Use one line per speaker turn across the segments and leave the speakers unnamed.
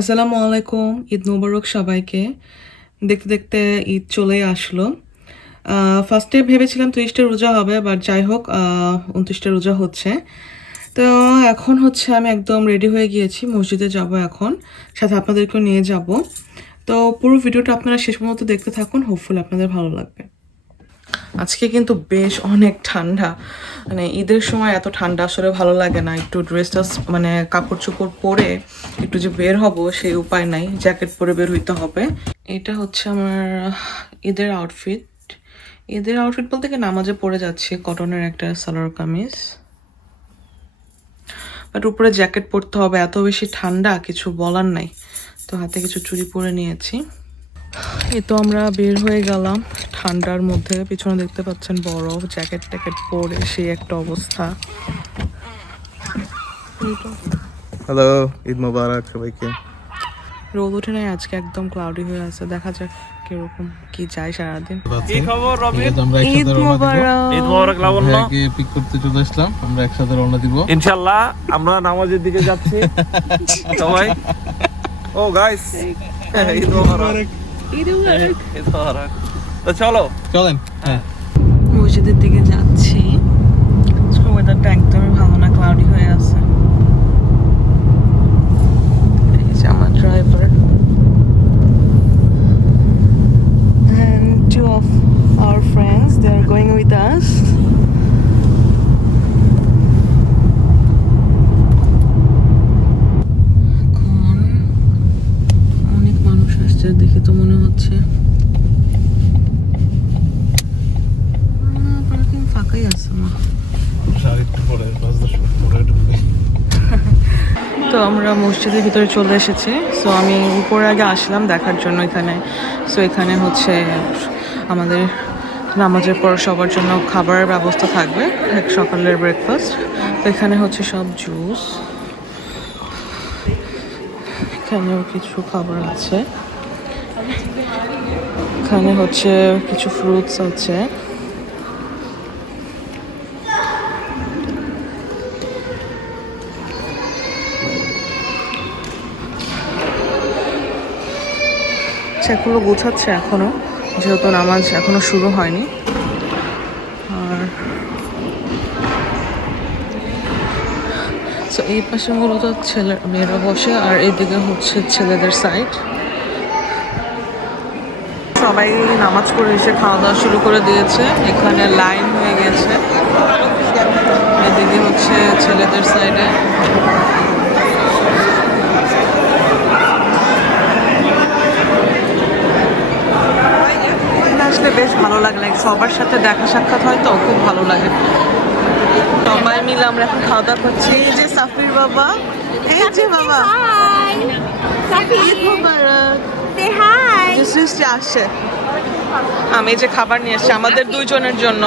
আসসালামু আলাইকুম, ঈদ মোবারক সবাইকে। দেখতে দেখতে ঈদ চলে আসলো। ফার্স্টে ভেবেছিলাম তিরিশটা রোজা হবে বাট যাই হোক উনত্রিশটা রোজা হচ্ছে। তো এখন হচ্ছে আমি একদম রেডি হয়ে গিয়েছি, মসজিদে যাব এখন। সাথে আপনাদেরকেও নিয়ে যাব। তো পুরো ভিডিওটা আপনারা শেষ পর্যন্ত দেখতে থাকুন হোপফুল আপনাদের ভালো লাগবে। আজকে কিন্তু বেশ অনেক ঠান্ডা। মানে ঈদের সময় এত ঠান্ডা আসলে ভালো লাগে না। একটু ড্রেসটা মানে কাপড় চোপড় পরে একটু যে বের হব সেই উপায় নাই। জ্যাকেট পরে বের হইতে হবে। এটা হচ্ছে আমার ঈদের আউটফিট ঈদের আউটফিট বলতে কি নামাজে পরে যাচ্ছে কটনের একটা সালোয়ার কামিজ। বাট উপরে জ্যাকেট পরতে হবে। এত বেশি ঠান্ডা, কিছু বলার নাই। তো হাতে কিছু চুরি পরে নিয়েছি। এই তো আমরা বের হয়ে গেলাম। ঠান্ডার মধ্যে পিছনে দেখতে পাচ্ছেন বরফ জ্যাকেট ট্যাকেট পরে সেই একটা অবস্থা।
হ্যালো ঈদ মোবারক সবাইকে।
রোদ উঠে নাই আজকে একদম ক্লাউডি হয়ে আছে। দেখা যাক কীরকম কি যায় সারাদিন।
কি খবর রবি
আমরা
ঈদ মোবারক।
মোবারক লাবণ্য।
পিক করতে চলে আসলাম আমরা একসাথে রওনা দিব।
ইনশাআল্লাহ আমরা নামাজের দিকে যাচ্ছি। সবাই। ও গাইস ঈদ মোবারক। ঈদ মোবারক। তো চলো।
চলেন হ্যাঁ।
মসজিদের দিকে যাচ্ছি। ওয়েদারটা একদমই ভালো না ক্লাউডি হয়ে আছে এই যে আমার driver and two of our friends they are going with us এখন অনেক মানুষ আসছে দেখে তো মনে হচ্ছে পার্কিং ফাঁকাই আছে না
আরেকটু পরে পাঁচ দশ মিনিট পরে ঢুকবে
তো আমরা মসজিদের ভিতরে চলে এসেছি। সো আমি উপরে আগে আসলাম দেখার জন্য এখানে। সো এখানে হচ্ছে আমাদের নামাজের পর সবার জন্য খাবারের ব্যবস্থা থাকবে, এক সকালের ব্রেকফাস্ট তো এখানে হচ্ছে সব জুস এখানেও কিছু খাবার আছে। এখানে হচ্ছে কিছু ফ্রুটস আছে। সেগুলো গোছাচ্ছে এখনও, যেহেতু নামাজ এখনও শুরু হয়নি। আর তো এই পাশে মূলত ছেলে মেয়েরা বসে, আর এদিকে হচ্ছে ছেলেদের সাইড সবাই নামাজ পড়ে এসে খাওয়া দাওয়া শুরু করে দিয়েছে। এখানে লাইন হয়ে গেছে। এদিকে হচ্ছে ছেলেদের সাইডে এখানে আসলে বেশ ভালো লাগে like সবার সাথে দেখা সাক্ষাৎ হয় তো খুব ভালো লাগে। সবাই মিলে আমরা এখন খাওয়া দাওয়া করছি। এই যে সাফির বাবা। এই যে বাবা। আসছে। আমি যে খাবার নিয়ে এসেছি আমাদের দুইজনের জন্য।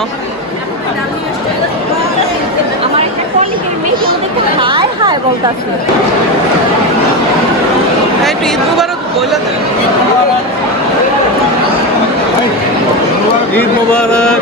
একটা
ঈদ মুবারক বলে
ঈদ মোবারক।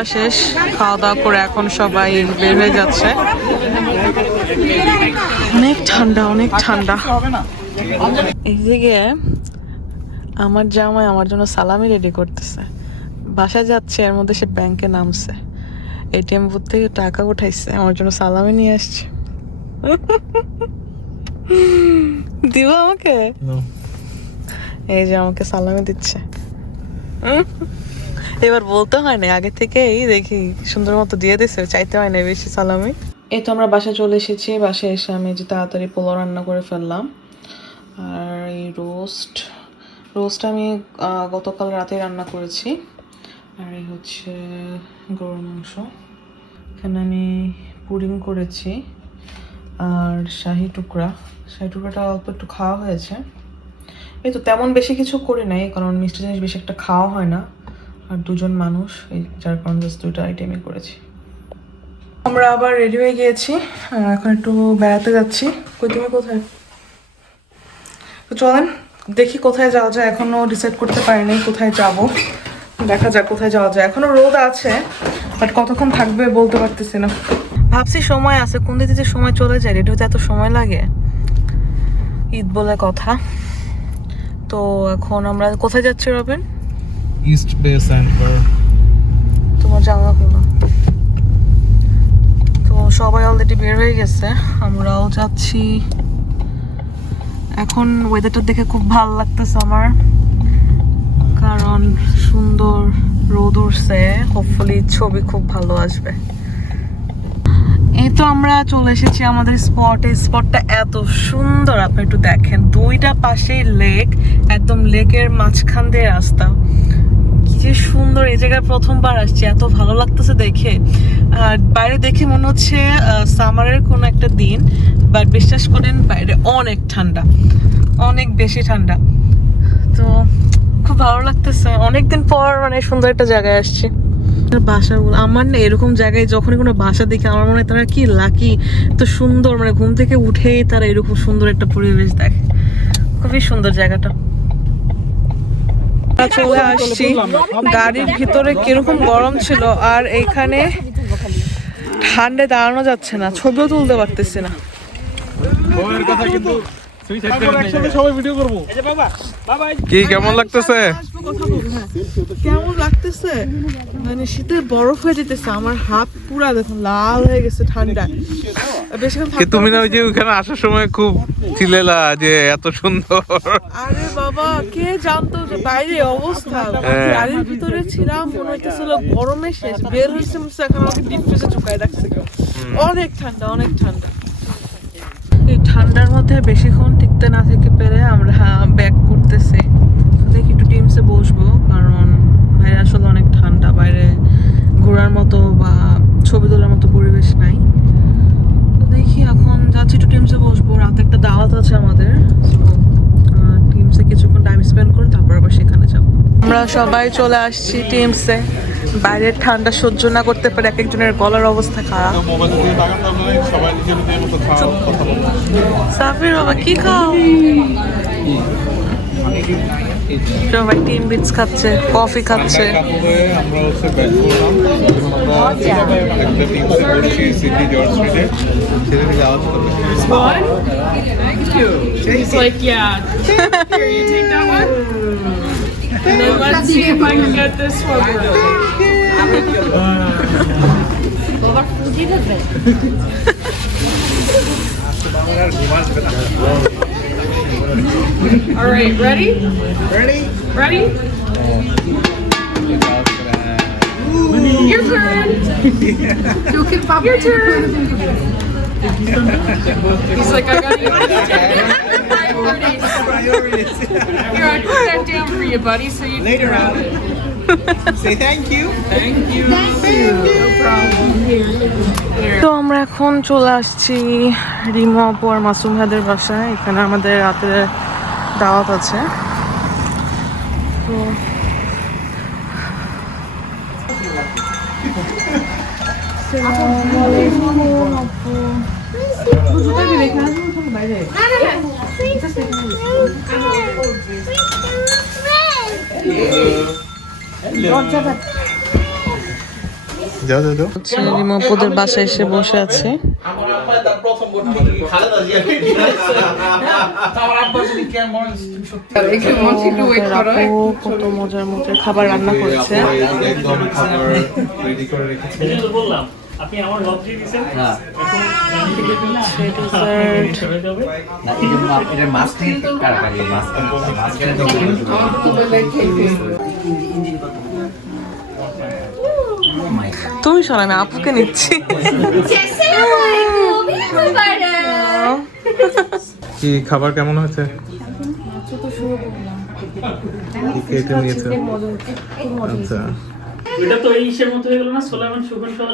পড়া শেষ খাওয়া দাওয়া করে এখন সবাই বের হয়ে যাচ্ছে। অনেক ঠান্ডা অনেক ঠান্ডা। এদিকে আমার জামাই আমার জন্য সালামি রেডি করতেছে। বাসায় যাচ্ছে এর মধ্যে সে ব্যাংকে নামছে। এটিএম বুথ থেকে টাকা উঠাইছে আমার জন্য সালামি নিয়ে আসছে। দিব আমাকে? এই যে আমাকে সালামি দিচ্ছে। এবার বলতে হয় না আগে থেকেই দেখি, সুন্দর মতো দিয়ে দিছে, চাইতে হয় না বেশি সালামি। এই তো আমরা বাসায় চলে এসেছি, বাসায় এসে আমি যে তাড়াতাড়ি পোলাও রান্না করে ফেললাম। আর এই রোস্ট রোস্ট আমি গতকাল রাতে রান্না করেছি। আর এই হচ্ছে গরুর মাংস। এখানে আমি পুডিং করেছি আর শাহি টুকরা। শাহি টুকরাটা অল্প একটু খাওয়া হয়েছে। এই তো তেমন বেশি কিছু করি নাই, কারণ মিষ্টি জিনিস বেশি একটা খাওয়া হয় না। আর দুজন মানুষ এই যার কারণে দুইটা আইটেমই করেছি। আমরা আবার রেডি হয়ে গিয়েছি। এখন একটু বেড়াতে যাচ্ছি। কই তুমি কোথায়? তো চলেন, দেখি কোথায় যাওয়া যায়। এখনও ডিসাইড করতে পারিনি কোথায় যাব। দেখা যাক কোথায় যাওয়া যায়। এখনও রোদ আছে বাট কতক্ষণ থাকবে বলতে পারতেছি না। ভাবছি সময় আছে। কোন দিকে যে সময় চলে যায় রেডি হতে এত সময় লাগে? ঈদ বলে কথা। তো এখন আমরা কোথায় যাচ্ছি রবিন?
ইস্ট বে স্যান্ডবার
তোমার জামা খোলা। তো সবাই অলরেডি বের হয়ে গেছে, আমরাও যাচ্ছি। এখন ওয়েদারটা দেখে খুব ভালো লাগতেছে আমার, কারণ সুন্দর রোদ উঠছে হোপফুলি ছবি খুব ভালো আসবে। এই তো আমরা চলে এসেছি আমাদের স্পটে স্পটটা এত সুন্দর, আপনি একটু দেখেন, দুইটা পাশেই লেক একদম লেকের মাঝখান দিয়ে রাস্তা। যে সুন্দর এই জায়গায় প্রথমবার আসছি, এত ভালো লাগতেছে দেখে। আর বাইরে দেখে মনে হচ্ছে সামারের কোনো একটা দিন বাট বিশ্বাস করেন বাইরে অনেক ঠান্ডা, অনেক বেশি ঠান্ডা। তো খুব ভালো লাগতেছে। অনেকদিন পর মানে সুন্দর একটা জায়গায় আসছি। বাসা আমার না এরকম জায়গায় যখনই কোনো বাসা দেখি, আমার মনে হয় তারা কি লাকি তো সুন্দর মানে ঘুম থেকে উঠেই তারা এরকম সুন্দর একটা পরিবেশ দেখে। খুবই সুন্দর জায়গাটা। চলে আসছি। গাড়ির ভিতরে কীরকম গরম ছিল আর এইখানে ঠান্ডায় দাঁড়ানো যাচ্ছে না ছবিও তুলতে পারতেছি না।
বউয়ের কথা কিন্তু একসাথে সবাই ভিডিও করব।
কি কেমন লাগতেছে?
কেমন লাগতেছে? মানে শীতে বরফ হয়ে যেতেছে আমার হাত পুরা দেখুন লাল হয়ে গেছে ঠান্ডা বেশিক্ষণ
কি
থাকতে
তুমি না ওই যে ওখানে আসার সময় খুব চিলেলা যে এত সুন্দর।
আরে বাবা কে জানতো যে বাইরে অবস্থা?
হ্যাঁ।
গাড়ির ভিতরে ছিলাম মনে হইতেছিল গরমে শেষ বের হয়েছে এখন আমাকে ডিপ ফ্রিজে রাখছে অনেক ঠান্ডা অনেক ঠান্ডা। এই ঠান্ডার মধ্যে বেশিক্ষণ টিকতে না থেকে পেরে আমরা ব্যাক করতেছি। দেখি একটু টিমসে বসবো কারণ বাইরে আসলে অনেক ঠান্ডা। বাইরে ঘোরার মতো বা ছবি তোলার মতো পরিবেশ নাই তো দেখি এখন যাচ্ছি একটু টিমসে বসবো রাতে একটা দাওয়াত আছে আমাদের। টিমসে কিছুক্ষণ টাইম স্পেন্ড করে তারপর আবার সেখানে যাব। আমরা সবাই চলে আসছি টিমসে বাইরের ঠান্ডা সহ্য না করতে পারে এক একজনের গলার অবস্থা খারাপ। সাফির বাবা কি খাও? সবাই টিম বিটস খাচ্ছে কফি খাচ্ছে।
আমরা হচ্ছে ব্যাক করলাম। one? Thank you.
He's like, yeah. Here, you take that one. And then let's see if I can get this one. All right, ready? Ready? Ready? Your turn. Your turn. He's like, I gotta get priorities. Here, I put that down for you, buddy, so you grab it.
Say thank you.
Thank you. No problem. Here.
তো আমরা এখন চলে আসছি রিমো আপু আর মাসুম ভাইদের বাসায় এখানে আমাদের রাতে দাওয়াত আছে তো
যাও যাও যাও
হচ্ছে বাসায় এসে বসে আছে। আপু কত মজার মজার খাবার রান্না করেছে।
আপনি আমার লটারি এখন থেকে চলে যাবে
এটা মাছ
তুমি শোনা আমি আপুকে নিচ্ছি।
কি খাবার কেমন হয়েছে? কেটে নিয়েছে? আচ্ছা।
এটা তো এই ইসের মতো হয়ে গেল না? সোলাইমান সুখন সহ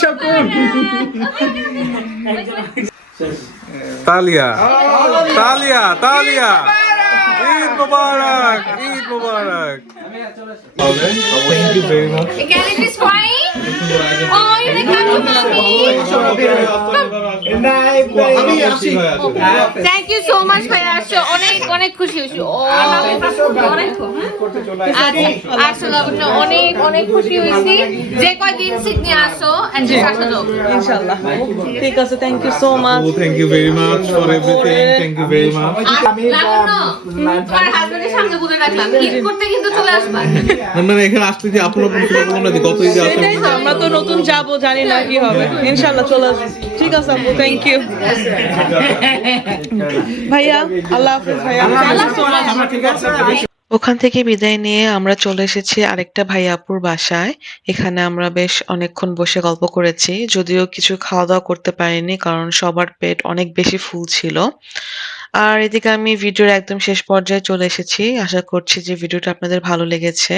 শকুন।
তালিয়া। তালিয়া তালিয়া।
Eid Mubarak Eid Mubarak. Thank you very much Thank you so much ভাইয়া আসছো। অনেক অনেক খুশি হয়েছি। অনেক আসলে অনেক অনেক খুশি হয়েছি। যে কয়দিন সিডনি আসো।
ইনশাআল্লাহ ঠিক আছে thank you so much
thank you very much for everything thank you very much
Labonno, তোমার হাজবেন্ডের সামনে বলে রাখলাম। ঈদ করতে কিন্তু চলে আসবা।
মানে এখানে আসলে যে আপনার বললাম না যে কত ঈদে আসলে
আমরা তো নতুন যাব জানি না কি হবে। ইনশাআল্লাহ চলে আসব। ঠিক আছে আপু থ্যাংক ইউ ভাইয়া আল্লাহ হাফেজ ভাইয়া। ওখান থেকে বিদায় নিয়ে আমরা চলে এসেছি আরেকটা ভাই আপুর বাসায়। এখানে আমরা বেশ অনেকক্ষণ বসে গল্প করেছি যদিও কিছু খাওয়া দাওয়া করতে পারিনি কারণ সবার পেট অনেক বেশি ফুল ছিল। আর এদিকে আমি ভিডিওর একদম শেষ পর্যায়ে চলে এসেছি। আশা করছি যে ভিডিওটা আপনাদের ভালো লেগেছে।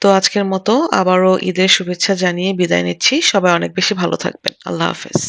তো আজকের মতো আবারও ঈদের শুভেচ্ছা জানিয়ে বিদায় নিচ্ছি। সবাই অনেক বেশি ভালো থাকবেন। আল্লাহ হাফেজ।